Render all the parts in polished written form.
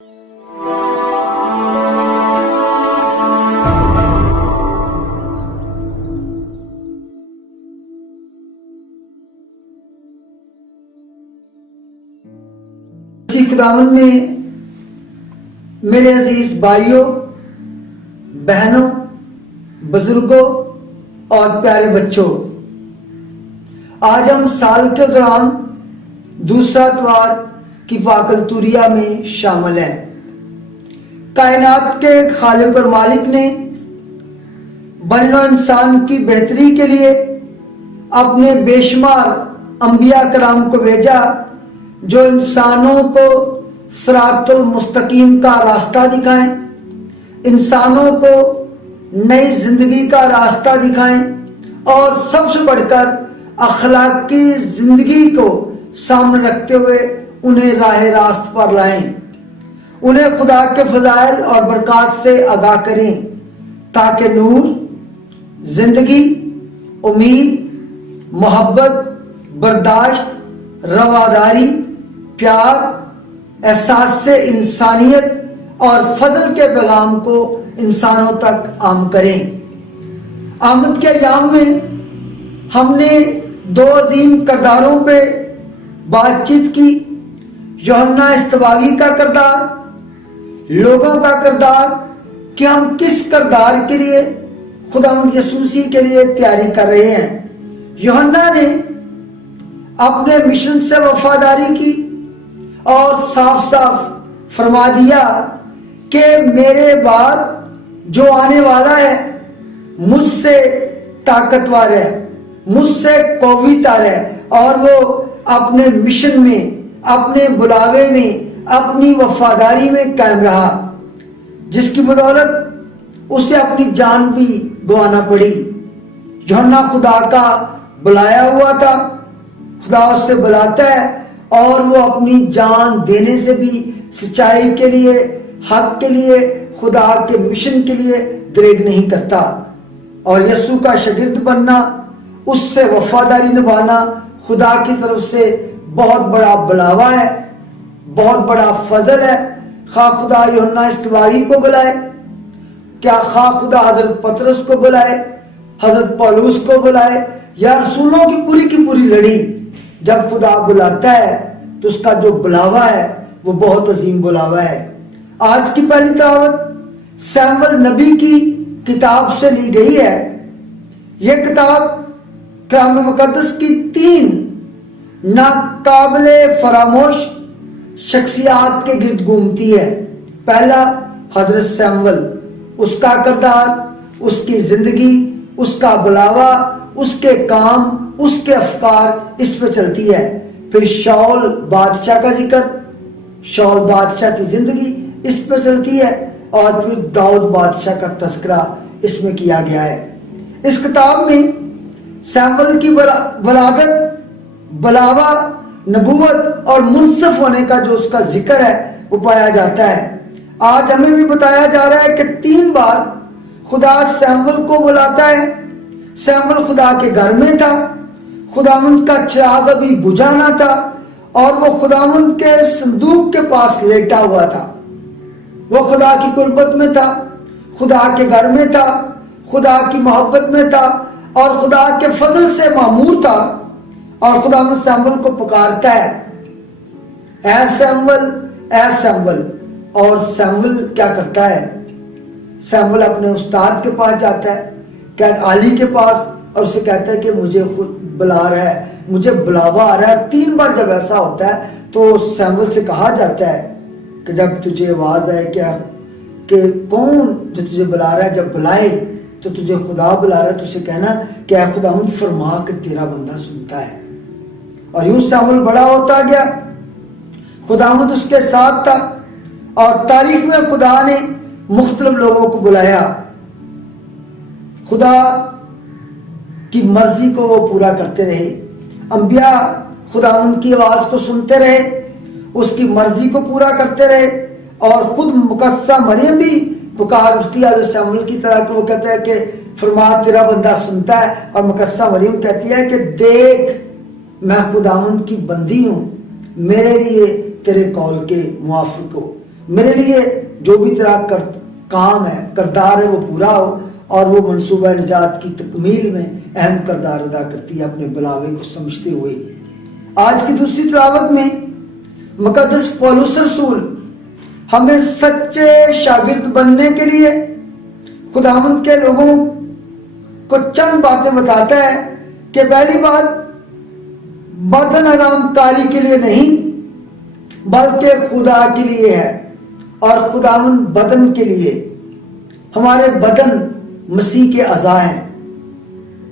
خداوند میں میرے عزیز بھائیوں، بہنوں، بزرگوں اور پیارے بچوں، آج ہم سال کے دوران دوسرا اتوار کی پاکلتوریہ میں شامل ہیں۔ کائنات کے خالق اور مالک نے بنی نوع انسان کی بہتری کے لیے اپنے بے شمار انبیاء کرام کو بھیجا، جو انسانوں کو صراط المستقیم کا راستہ دکھائیں، انسانوں کو نئی زندگی کا راستہ دکھائیں اور سب سے بڑھ کر اخلاقی زندگی کو سامنے رکھتے ہوئے انہیں راہ راست پر لائیں، انہیں خدا کے فضائل اور برکات سے آگاہ کریں تاکہ نور، زندگی، امید، محبت، برداشت، رواداری، پیار، احساس سے انسانیت اور فضل کے پیغام کو انسانوں تک عام کریں۔ آمد کے ایام میں ہم نے دو عظیم کرداروں پہ بات چیت کی، یوحنا استباغی کا کردار، لوگوں کا کردار، کہ ہم کس کردار کے لیے خداوند یسوع مسیح کے لیے تیاری کر رہے ہیں۔ یوحنا نے اپنے مشن سے وفاداری کی اور صاف صاف فرما دیا کہ میرے بعد جو آنے والا ہے مجھ سے طاقتور ہے، مجھ سے قوی تر ہے، اور وہ اپنے مشن میں، اپنے بلاوے میں، اپنی وفاداری میں قائم رہا، جس کی بدولت اسے اپنی جان بھی گنوانا پڑی۔ یوحنا خدا کا بلایا ہوا تھا، خدا اس سے بلاتا ہے اور وہ اپنی جان دینے سے بھی سچائی کے لیے، حق کے لیے، خدا کے مشن کے لیے دریغ نہیں کرتا۔ اور یسوع کا شاگرد بننا، اس سے وفاداری نبھانا خدا کی طرف سے بہت بڑا بلاوا ہے، بہت بڑا فضل ہے۔ خواہ خدا یوحنا استباغی کو بلائے، کیا خواہ خدا حضرت پطرس کو بلائے، حضرت پولس کو بلائے، یا رسولوں کی پوری لڑی، جب خدا بلاتا ہے تو اس کا جو بلاوا ہے وہ بہت عظیم بلاوا ہے۔ آج کی پہلی دعوت سیموئیل نبی کی کتاب سے لی گئی ہے۔ یہ کتاب کلام مقدس کی 3 ناقابل فراموش شخصیات کے گرد گھومتی ہے۔ پہلا حضرت سیموئیل، اس کا کردار، اس کی زندگی، اس کا بلاوا، اس کے کام، اس کے افکار اس پہ چلتی ہے۔ پھر شاول بادشاہ کا ذکر، شاول بادشاہ کی زندگی اس پہ چلتی ہے، اور پھر داؤد بادشاہ کا تذکرہ اس میں کیا گیا ہے۔ اس کتاب میں سیموئیل کی ولادت، بلاوا، نبوت اور منصف ہونے کا جو اس کا ذکر ہے وہ پایا جاتا ہے۔ آج ہمیں بھی بتایا جا رہا ہے کہ 3 بار خدا سیموئیل کو بلاتا ہے۔ سیموئیل خدا کے گھر میں تھا، خداوند کا چراغ ابھی بجھا نہ تھا، اور وہ خداوند کے صندوق کے پاس لیٹا ہوا تھا۔ وہ خدا کی قربت میں تھا، خدا کے گھر میں تھا، خدا کی محبت میں تھا، اور خدا کے فضل سے معمور تھا۔ اور خداوند سیموئیل کو پکارتا ہے، اے سیموئیل، اے سیموئیل۔ اور سیموئیل کیا کرتا ہے؟ سیموئیل اپنے استاد کے پاس جاتا ہے، عالی کے پاس، اور اسے کہتا ہے کہ مجھے خود بلا رہا ہے، مجھے بلاوا آ رہا ہے۔ 3 بار جب ایسا ہوتا ہے تو سیموئیل سے کہا جاتا ہے کہ جب تجھے آواز آئے کہ کون جو تجھے بلا رہا ہے، جب بلائے تو تجھے خدا بلا رہا ہے، تو اسے کہنا کہ اے خداوند فرما کہ تیرا بندہ سنتا ہے۔ اور یوں سیموئیل بڑا ہوتا گیا، خداوند اس کے ساتھ تھا، اور تاریخ میں خدا نے مختلف لوگوں کو بلایا، خدا کی مرضی کو وہ پورا کرتے رہے۔ انبیاء خداوند کی آواز کو سنتے رہے، اس کی مرضی کو پورا کرتے رہے، اور خود مقدسہ مریم بھی پکار اٹھتی ہے حضرت سیموئیل کی طرح، کہ وہ کہتا ہے کہ فرما تیرا بندہ سنتا ہے، اور مقدسہ مریم کہتی ہے کہ دیکھ میں خداوند کی بندی ہوں، میرے لیے تیرے قول کے موافق ہو۔ میرے لیے جو بھی تیرا کام ہے، کردار ہے، وہ پورا ہو اور وہ منصوبہ نجات کی تکمیل میں اہم کردار ادا کرتی ہے اپنے بلاوے کو سمجھتے ہوئے۔ آج کی دوسری تلاوت میں مقدس پولس رسول ہمیں سچے شاگرد بننے کے لیے خداوند کے لوگوں کو چند باتیں بتاتا ہے کہ پہلی بات بدن حرام کاری کے لیے نہیں بلکہ خدا کے لیے ہے، اور خداوند بدن کے لیے۔ ہمارے بدن مسیح کے اعضاء ہیں۔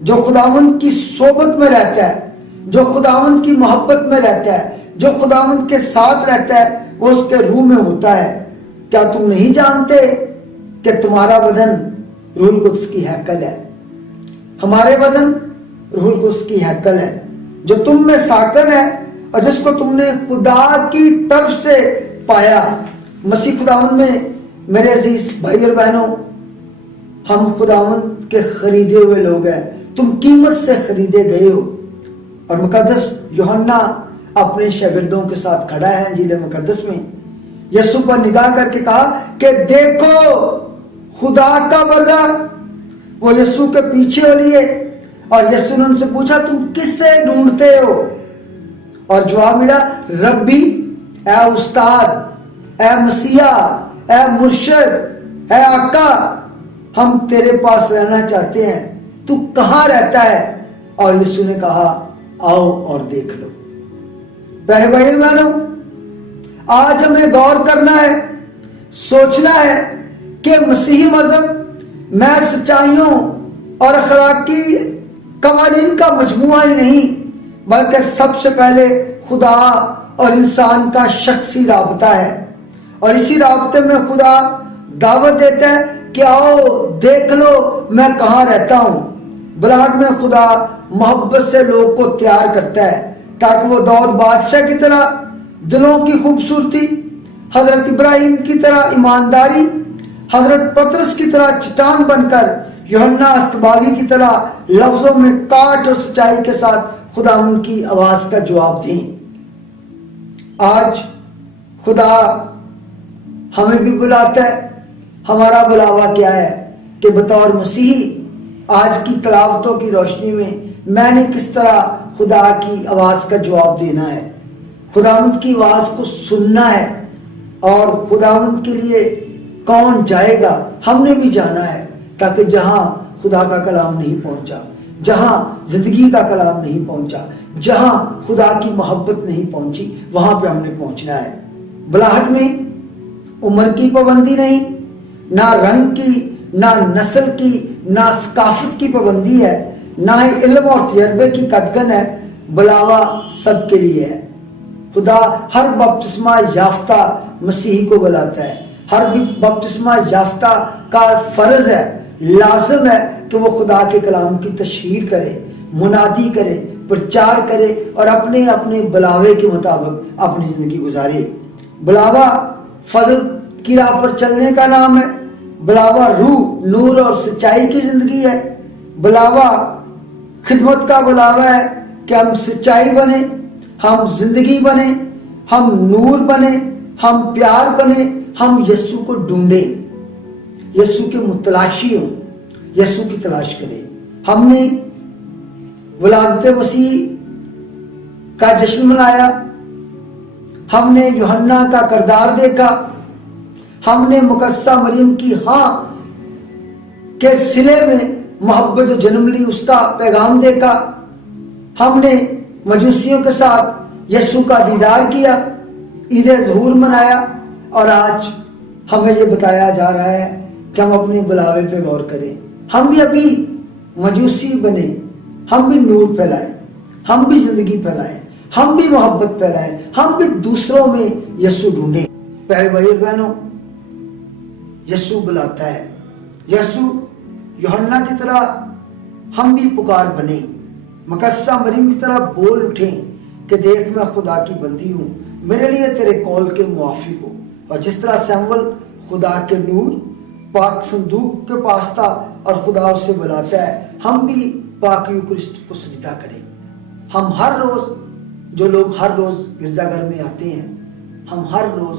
جو خداوند کی صحبت میں رہتا ہے، جو خداوند کی محبت میں رہتا ہے، جو خداوند کے ساتھ رہتا ہے، وہ اس کے روح میں ہوتا ہے۔ کیا تم نہیں جانتے کہ تمہارا بدن روح القدس کی ہیکل ہے؟ ہمارے بدن روح القدس کی ہیکل ہے جو تم میں ساکن ہے اور جس کو تم نے خدا کی طرف سے پایا۔ مسیح خداوند میں میرے عزیز بھائی اور بہنوں، ہم خداوند کے خریدے ہوئے لوگ ہیں، تم قیمت سے خریدے گئے ہو۔ اور مقدس یوحنا اپنے شاگردوں کے ساتھ کھڑا ہے انجیل مقدس میں، یسوع پر نگاہ کر کے کہا کہ دیکھو خدا کا بندہ۔ وہ یسوع کے پیچھے ہو لیے اور یسوع نے ان سے پوچھا تم کس سے ڈھونڈتے ہو؟ اور جواب ملا ربی، اے استاد، اے مسیحا، اے مرشد، اے آقا، ہم تیرے پاس رہنا چاہتے ہیں، تو کہاں رہتا ہے؟ اور یسوع نے کہا آؤ اور دیکھ لو۔ پیارے بھائی اور بہنوں، آج ہمیں غور کرنا ہے، سوچنا ہے کہ مسیحی مذہب میں سچائیوں اور اخلاقی قوانین کا مجموعہ ہی نہیں بلکہ سب سے پہلے خدا اور انسان کا شخصی رابطہ ہے، اور اسی رابطے میں خدا دعوت دیتا ہے کہ آؤ دیکھ لو میں کہاں رہتا ہوں۔ بلاٹ میں خدا محبت سے لوگ کو تیار کرتا ہے تاکہ وہ داؤد بادشاہ کی طرح دلوں کی خوبصورتی، حضرت ابراہیم کی طرح ایمانداری، حضرت پطرس کی طرح چٹان بن کر، یوحنا استباغی کی طرح لفظوں میں کاٹ اور سچائی کے ساتھ خداوند کی آواز کا جواب دیں۔ آج خدا ہمیں بھی بلاتا ہے۔ ہمارا بلاوا کیا ہے کہ بطور مسیحی آج کی تلاوتوں کی روشنی میں نے کس طرح خدا کی آواز کا جواب دینا ہے، خداوند کی آواز کو سننا ہے۔ اور خداوند کے لیے کون جائے گا؟ ہم نے بھی جانا ہے، تاکہ جہاں خدا کا کلام نہیں پہنچا، جہاں زندگی کا کلام نہیں پہنچا، جہاں خدا کی محبت نہیں پہنچی، وہاں پہ ہم نے پہنچنا ہے۔ بلاہٹ میں عمر کی پابندی نہیں، نہ رنگ کی، نہ نسل کی، نہ ثقافت کی پابندی ہے، نہ ہی علم اور تجربے کی قدغن ہے۔ بلاوا سب کے لیے ہے۔ خدا ہر بپتسمہ یافتہ مسیحی کو بلاتا ہے۔ ہر بپتسمہ یافتہ کا فرض ہے، لازم ہے کہ وہ خدا کے کلام کی تشہیر کرے، منادی کرے، پرچار کرے اور اپنے اپنے بلاوے کے مطابق اپنی زندگی گزارے۔ بلاوا فضل کی راہ پر چلنے کا نام ہے۔ بلاوا روح، نور اور سچائی کی زندگی ہے۔ بلاوا خدمت کا بلاوا ہے کہ ہم سچائی بنیں، ہم زندگی بنیں، ہم نور بنیں، ہم پیار بنیں، ہم یسوع کو ڈھونڈیں، یسوع کے متلاشی ہوں، یسوع کی تلاش کریں۔ ہم نے ولادت مسیح کا جشن منایا، ہم نے یوحنا کا کردار دیکھا، ہم نے مقدسہ مریم کی ہاں کے صلے میں محبت جو جنم لی اس کا پیغام دیکھا، ہم نے مجوسیوں کے ساتھ یسوع کا دیدار کیا، عید ظہور منایا، اور آج ہمیں یہ بتایا جا رہا ہے کہ ہم اپنے بلاوے پہ غور کریں۔ ہم بھی ابھی مجوسی بنے، ہم بھی نور پھیلائیں، ہم بھی زندگی پھیلائیں، ہم بھی محبت پھیلائیں، ہم بھی دوسروں میں یسوع ڈھونڈیں۔ پیارے بھائی اور بہنوں، یسوع بلاتا ہے۔ یسوع یوحنا کی طرح ہم بھی پکار بنیں، مقدسہ مریم کی طرح بول اٹھیں کہ دیکھ میں خدا کی بندی ہوں، میرے لیے تیرے قول کے موافق ہو۔ اور جس طرح سیمول خدا کے نور پاک صندوق کے پاس تھا اور خدا اسے بلاتا ہے، ہم بھی پاک یوکرسٹ کو سجدہ کریں۔ ہم ہر روز، جو لوگ ہر روز گرجا گھر میں آتے ہیں، ہم ہر روز